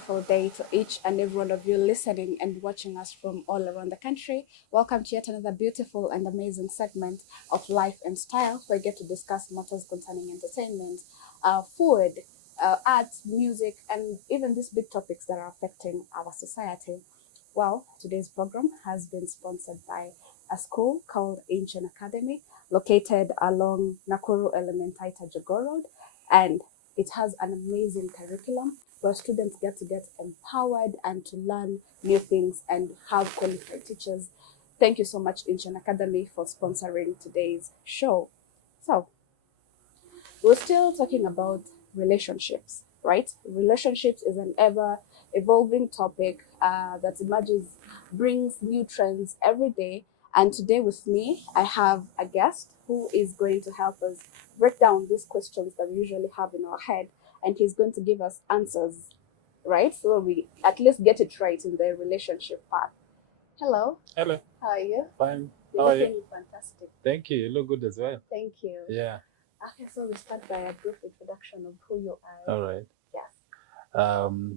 wonderful day to each and every one of you listening and watching us from all around the country. Welcome to yet another beautiful and amazing segment of Life and Style, where we get to discuss matters concerning entertainment, food, arts, music, and even these big topics that are affecting our society. Well, today's program has been sponsored by a school called Ancient Academy, located along Nakuru Elementaita Jogoo Road, and it has an amazing curriculum where students get empowered and to learn new things and have qualified teachers. Thank you so much, Ancient Academy, for sponsoring today's show. So, we're still talking about relationships, right? Relationships is an ever evolving topic that emerges, brings new trends every day. And today, with me, I have a guest who is going to help us break down these questions that we usually have in our head, and he's going to give us answers, right? So we at least get it right in the relationship part. Hello. Hello. How are you? Fine. You're How are you? looking fantastic. Thank you. You look good as well. Thank you. Yeah. Okay, so we start by a brief introduction of who you are. All right. Yes.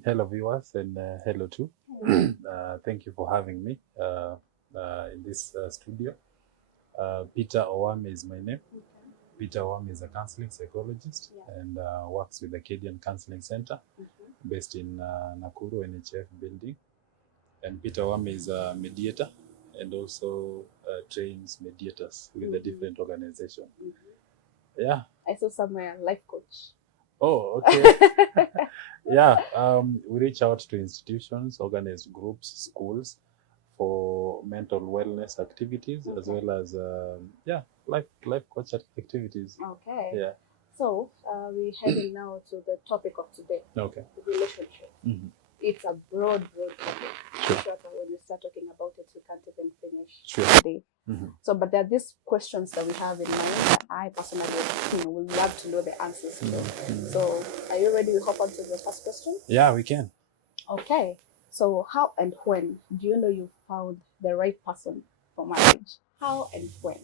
Hello, viewers, and hello too. Thank you for having me in this studio. Peter Owame is my name. Okay. Peter Owame is a counseling psychologist and works with the Acadian Counseling Center based in Nakuru NHF building. And Peter Owame is a mediator and also trains mediators with a different organization. Yeah. I saw somewhere life coach. Oh, okay. Yeah, we reach out to institutions, organized groups, schools for mental wellness activities as well as life coach activities. Okay. Yeah. So we're heading now to the topic of today. Okay. The relationship. It's a broad topic. Sure. Sure, when we start talking about it, we can't even finish Sure. today. Mhm. So, but there are these questions that we have in mind that I personally, would love to know the answers to. So, are you ready? We hop on to the first question. Yeah, we can. Okay. So, how and when do you know you found the right person for marriage? How and when?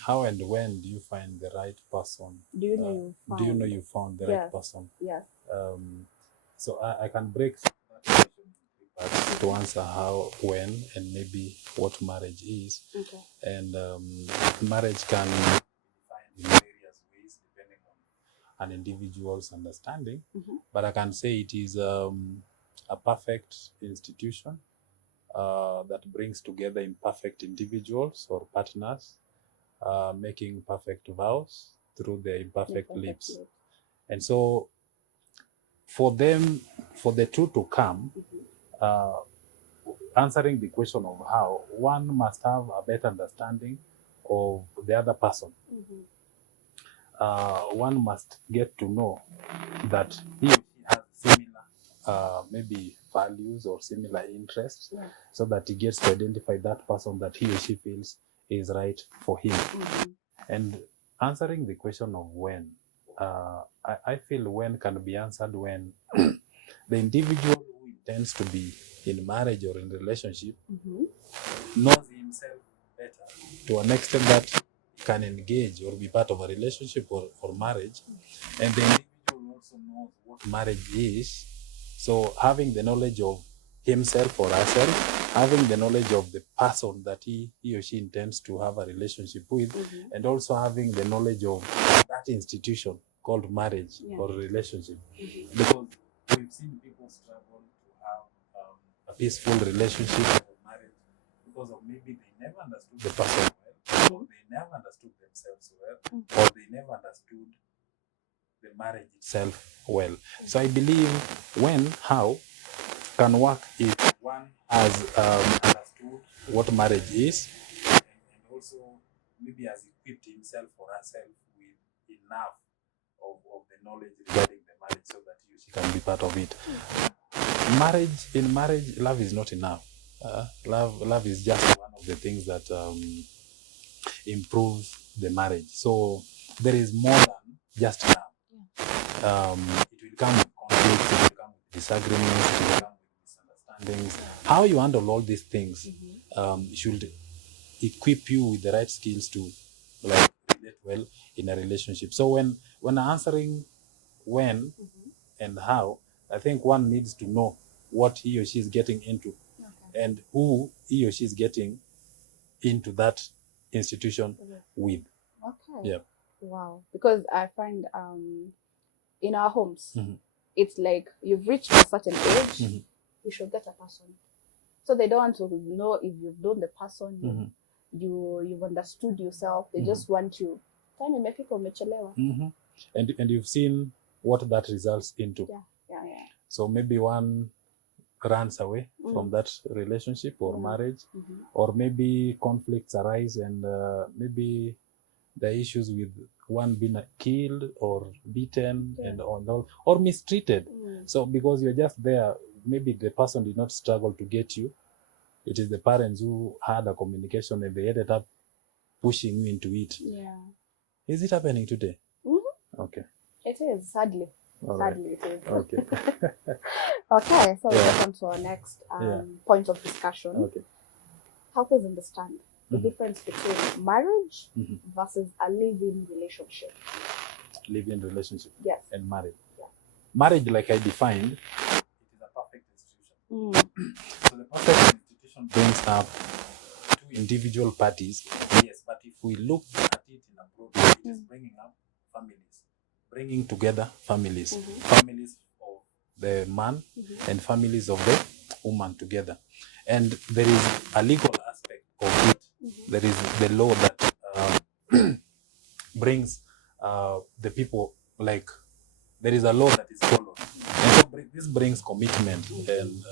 How and when do you find the right person? Do you know you found? Do you know you found the right person? Yes. So I can break that question into parts to answer how, when, and maybe what marriage is. Okay. And marriage can be defined in various ways depending on an individual's understanding. But I can say it is a perfect institution that brings together imperfect individuals or partners, making perfect vows through their imperfect lips. And so for the two to come, answering the question of how, one must have a better understanding of the other person. One must get to know that he or she has similar maybe values or similar interests, so that he gets to identify that person that he or she feels is right for him. And answering the question of when, I feel when can be answered when the individual who intends to be in marriage or in relationship knows himself better to an extent that he can engage or be part of a relationship or marriage, and the individual also knows what marriage is. So having the knowledge of himself or herself, having the knowledge of the person that he or she intends to have a relationship with, and also having the knowledge of that institution called marriage or relationship. Because we've seen people struggle to have a peaceful relationship or marriage because of maybe they never understood the person well, or they never understood themselves well, or they never understood the marriage itself well. So I believe when, how can work if one has understood what marriage is, and also maybe has equipped himself or herself with enough of the knowledge regarding the marriage so that he or she can be part of it. In marriage, love is not enough. Love is just one of the things that improves the marriage. So there is more than just love. It will come with conflicts, it will come with disagreements, it will come with misunderstandings. How you handle all these things should equip you with the right skills to relate well in a relationship. So when answering when, and how, I think one needs to know what he or she is getting into Okay. and who he or she is getting into that institution Yes. with. Okay. Yeah. Wow. Because I find in our homes, Mhm. it's like you've reached a certain age, Mhm. you should get a person. So they don't want to know if you've known the person, Mhm. you've understood yourself. They Mhm. just want you. Time imefika umechelewa. Mhm. And you've seen what that results into. Yeah, yeah, yeah. So maybe one runs away from that relationship or Yeah. marriage, Mhm. or maybe conflicts arise, and maybe the issues with one being killed or beaten and all, or mistreated. So because you're just there, maybe the person did not struggle to get you. It is the parents who had a communication and they ended up pushing you into it. Yeah. Is it happening today? Mm-hmm. Okay. It is, sadly. All right. Sadly, it is. Okay. Okay, so Yeah. we'll come to our next Yeah. point of discussion. Okay. Help us understand the Mhm. difference between marriage Mhm. versus a live-in relationship. Live-in relationship Yes. and marriage. Yeah. Marriage, like I defined, it is a perfect institution. So the perfect institution brings up two individual parties. Yes, but if we look at it in a broad way, it is bringing up families, bringing together families, families of the man and families of the woman together. And there is a legal aspect of it. There is the law that brings the people, like there is a law that is followed. And so this brings commitment, and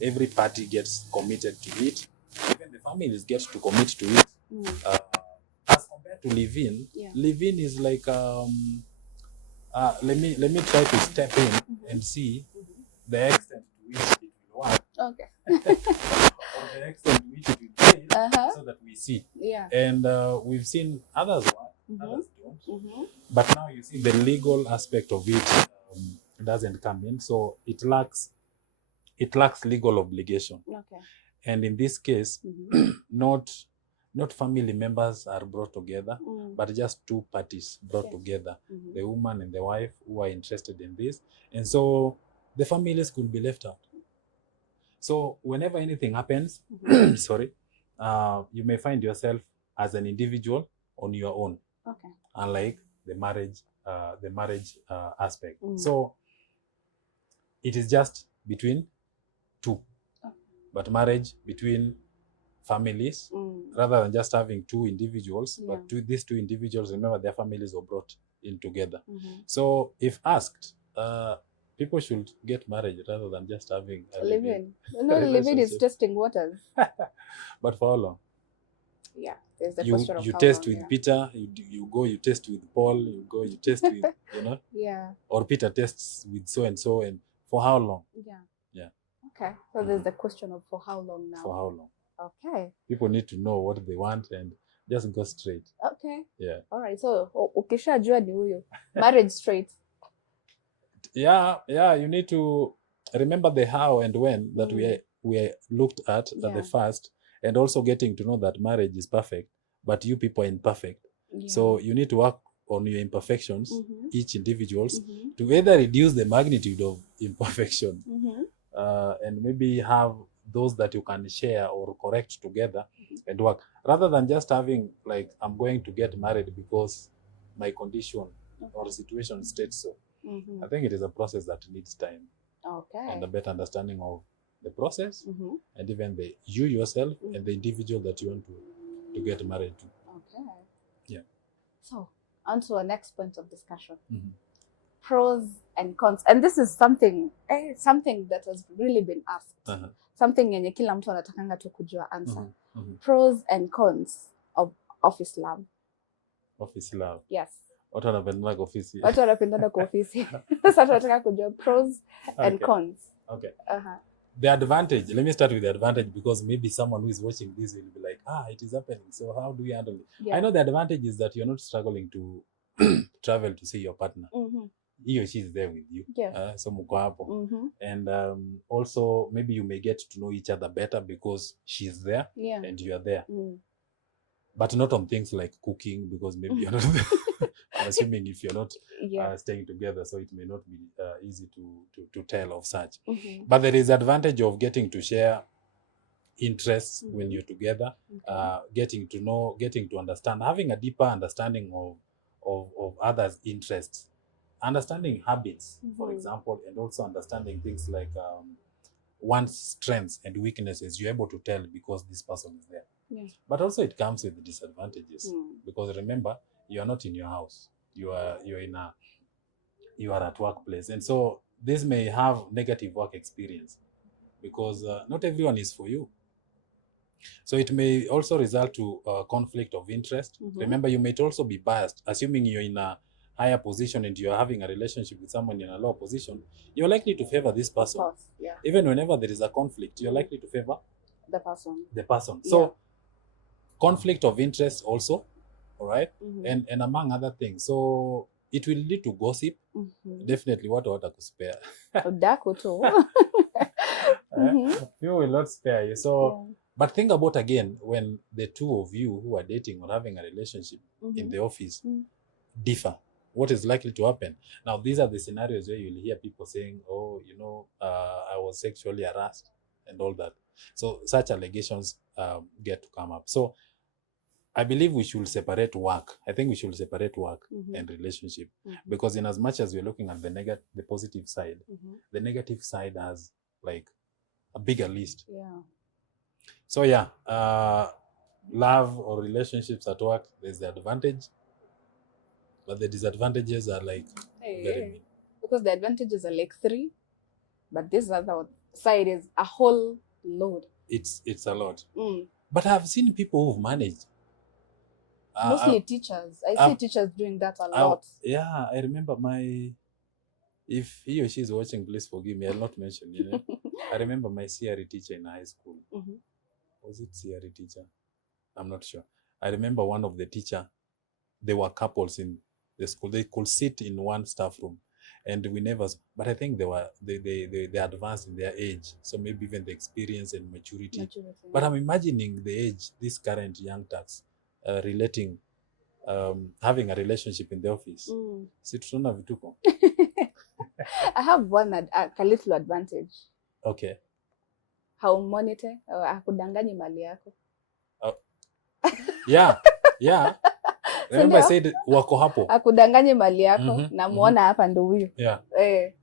every party gets committed to it. Even the families get to commit to it. As compared to live-in, live-in is like let me try to step in and see the extent to which it will work. Okay. Or the extent to which it will fail, so that we see. Yeah. And we've seen others work, others don't. But now you see the legal aspect of it doesn't come in, so it lacks legal obligation. Okay. And in this case, not family members are brought together, but just two parties brought together, the woman and the wife who are interested in this. And so the families could be left out. So whenever anything happens, sorry, you may find yourself as an individual on your own. Okay. Unlike the marriage aspect. So it is just between two, but marriage between families, rather than just having two individuals, but these two individuals, remember, their families were brought in together. So if asked, people should get married rather than just having a Live-in. No, live-in is testing waters. But for how long? Yeah, there's the You question of you how test long, with Peter, you go, you test with Paul, you go, you test with, Yeah. or Peter tests with so and so, and for how long? Yeah. Yeah. Okay. So there's the question of for how long now. For how long? Okay. People need to know what they want and just go straight. Okay. Yeah. All right. So ukishajua ni huyo. Marriage straight. Yeah, you need to remember the how and when that we looked at the first, and also getting to know that marriage is perfect, but you people are imperfect. Yeah. So you need to work on your imperfections, each individuals, to either reduce the magnitude of imperfection, and maybe have those that you can share or correct together and work, rather than just having like, I'm going to get married because my condition or situation states so. I think it is a process that needs time. Okay. And a better understanding of the process, and even you yourself and the individual that you want to get married to. Okay. Yeah. So, on to our next point of discussion. Pros and cons. And this is something that has really been asked. Something yenye kila mtu anatakanga tu kujua answer. Pros and cons of Islam. Of Islam. Yes. Watu wanapendana kwa ofisi. Watu wanapendana kwa ofisi. Sasa tunataka kujua pros and cons. Okay. The advantage, let me start with the advantage, because maybe someone who is watching this will be like, it is happening. So how do we handle it? Yeah. I know the advantage is that you're not struggling to travel to see your partner. He or she is there with you. Yes. So mko hapo. And also maybe you may get to know each other better because she's there and you are there. but not on things like cooking, because maybe you're not. I'm assuming if you're not Yeah. staying together, so it may not be easy to tell of such. Mhm. But there is advantage of getting to share interests when you're together, Okay. getting to know, getting to understand, having a deeper understanding of others' interests, understanding habits, for example, and also understanding things like one's strengths and weaknesses. You're able to tell because this person is there. Yeah. But also it comes with disadvantages, Mm. because remember, you are not in your house. You are at workplace, and so this may have negative work experience, because not everyone is for you. So it may also result to conflict of interest. Remember, you might also be biased, assuming you're in a higher position and you're having a relationship with someone in a lower position. You're likely to favor this person. Of course, yeah. Even whenever there is a conflict, you're likely to favor The person. the person. So conflict of interest also, all right? And among other things. So it will lead to gossip. Definitely what to spare. Udaku too. You will not spare you. So but think about again, when the two of you who are dating or having a relationship in the office differ, what is likely to happen? Now, these are the scenarios where you'll hear people saying, oh, I was sexually harassed and all that. So such allegations get to come up. So I believe we should separate work. I think we should separate work and relationship, because in as much as we're looking at the positive side, the negative side has like a bigger list. Yeah. So love or relationships at work, there's the advantage, but the disadvantages are like very. Because the advantages are like 3, but this other side is a whole load. It's a lot. But I've seen people who've managed. Mostly teachers. I see teachers doing that a lot. Yeah, I remember if he or she is watching, please forgive me, I'll not mention, I remember my CRE teacher in high school. Was it CRE teacher? I'm not sure. I remember one of the teacher, there were couples in the school. They could sit in one staff room, and we never. But I think they advanced in their age, so maybe even the experience and maturity. But I'm imagining the age this current young tax relating, having a relationship in the office. Si tunaona vituko. I have a little advantage. Okay. Haumonite, hakudanganyi mali yako. Yeah. Remember I said wako hapo. Akudanganye mali yako na muona hapa ndo huyu. Yeah.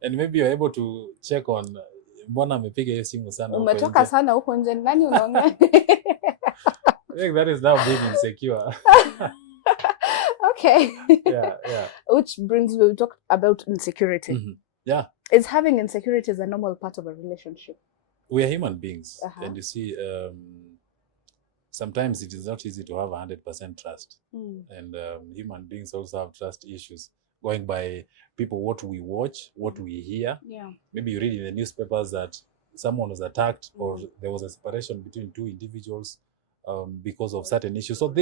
And maybe you're able to check on mbona amepiga hiyo simu sana. Umetoka sana huko nje, nani unaongea? I think that is now being insecure. Okay. Yeah. Which brings me, we talk about insecurity. Yeah. Is having insecurity a normal part of a relationship? We are human beings. And you see, sometimes it is not easy to have 100% trust. And human beings also have trust issues, going by people, what we watch, what we hear. Yeah. Maybe you read in the newspapers that someone was attacked or there was a separation between two individuals because of certain issues. So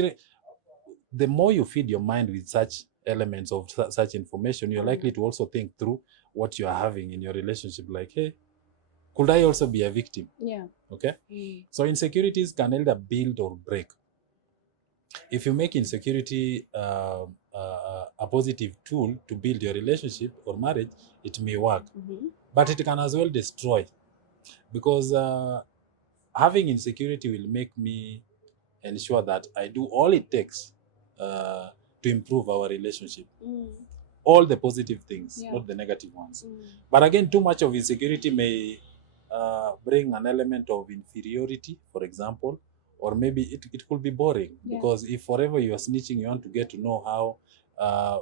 the more you feed your mind with such elements of such information, you're likely to also think through what you are having in your relationship. Like, hey, could I also be a victim? Yeah. Okay. So insecurities can either build or break. If you make insecurity a positive tool to build your relationship or marriage, it may work. But it can as well destroy, because having insecurity will make me ensure that I do all it takes to improve our relationship. All the positive things, not the negative ones. But again, too much of insecurity may bring an element of inferiority, for example, or maybe it could be boring, because if forever you are snitching, you want to get to know how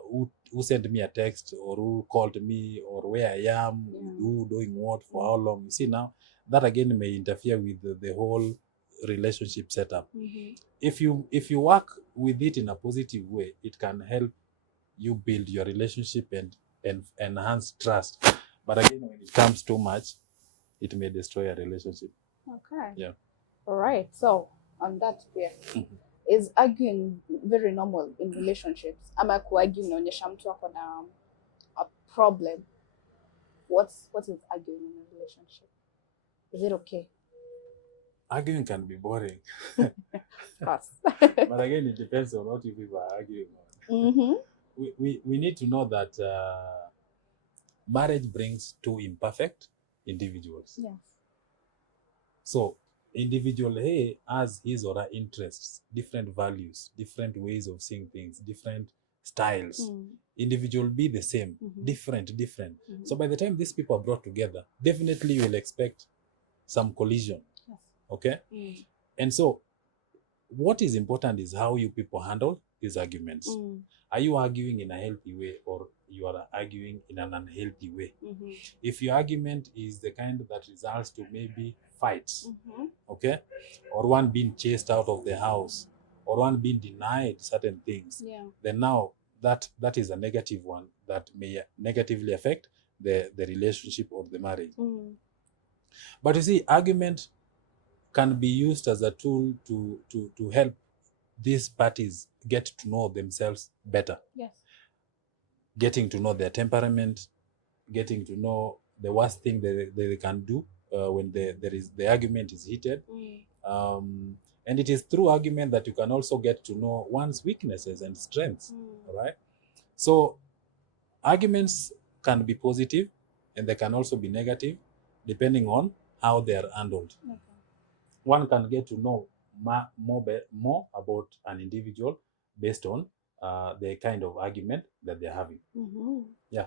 who sent me a text, or who called me, or where I am, who doing what, for how long. You see, now that again may interfere with the whole relationship setup. If you work with it in a positive way, it can help you build your relationship and enhance trust. But again, when it comes too much, it may destroy a relationship. Okay. Yeah. All right. So on that, is arguing very normal in relationships? Ama kuargue inaonyesha mtu ako na a problem? What is arguing in a relationship? Is it okay? arguing can be boring. Of course. But again, it depends on what you people are arguing on. Mm-hmm. We need to know that marriage brings two imperfect individuals. Yes. So individual A has his or her interests, different values, different ways of seeing things, different styles. Individual B the same, different. So by the time these people are brought together, definitely you will expect some collision. Yes. Okay? And so what is important is how you people handle these arguments. Are you arguing in a healthy way, or you are arguing in an unhealthy way? If your argument is the kind that results to maybe fights, okay, or one being chased out of the house, or one being denied certain things, then now that is a negative one that may negatively affect the relationship or the marriage. But you see, argument can be used as a tool to help these parties get to know themselves better. Yes. Getting to know their temperament, getting to know the worst thing they can do when the argument is heated. And it is through argument that you can also get to know one's weaknesses and strengths. All right. So arguments can be positive and they can also be negative depending on how they are handled. Okay. One can get to know more about an individual based on the kind of argument that they're having. Yeah.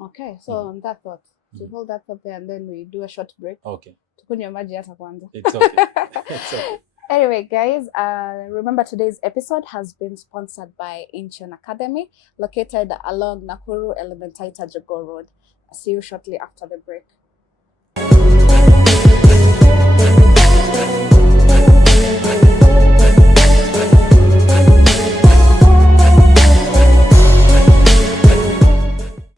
Okay, so on that thought, to hold that thought there, and then we do a short break. Okay. Tukunywe maji hata kwanza. It's okay. It's okay. Anyway, guys, remember today's episode has been sponsored by Incheon Academy, located along Nakuru Elementaita Jogoo Road. See you shortly after the break.